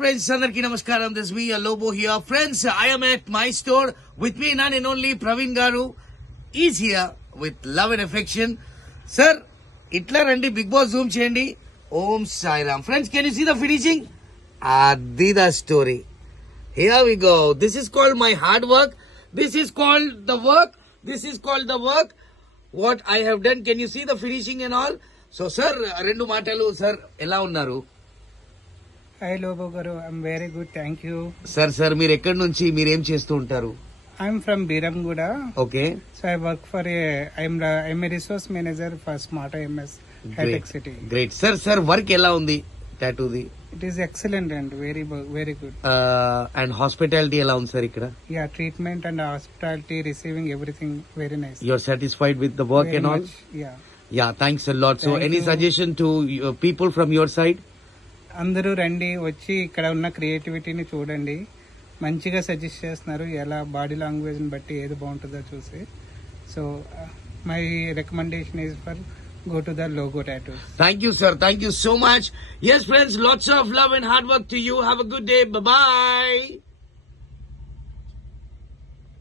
friends, Sandarki Namaskaram. This is me, Lobo here. Friends, I am at my store. With me, none and only Praveen Garu is here with love and affection. Sir, itla randi Big Boss zoom cheyandi. Om Sai Ram. Friends, can you see the finishing? Adi the story. Here we go. This is called my hard work. This is called the work. This is called the work. What I have done. Can you see the finishing and all? So, sir, rendu maatalu, sir, ela unnaru? Hi Lobo garu, I'm very good, thank you. Sir, మీరు ఎక్కడి నుంచి మీరు ఏం చేస్తూ ఉంటారు? I'm from Biramguda. Okay. So I work for I'm a resource manager for Smart MS High-Tech City. Great. Sir, work ఎలా ఉంది టాటూది? It is excellent and very good. And hospitality ఎలా ఉంది సార్ ఇక్కడ? Yeah, treatment and hospitality, receiving everything very nice. You are satisfied with the work Very and all? much, yeah. Yeah, thanks a lot. So Thank any you. suggestion to people from your side? అందరూ రండి, వచ్చి ఇక్కడ ఉన్న క్రియేటివిటీని చూడండి. మంచిగా suggest చేస్తున్నారు ఎలా body లాంగ్వేజ్ని బట్టి ఏది బాగుంటుందో చూసి. So my recommendation is for go to the logo tattoos. Thank you, sir. Thank you so much. Yes, friends, lots of love and hard work to you. Have a good day. Bye-bye.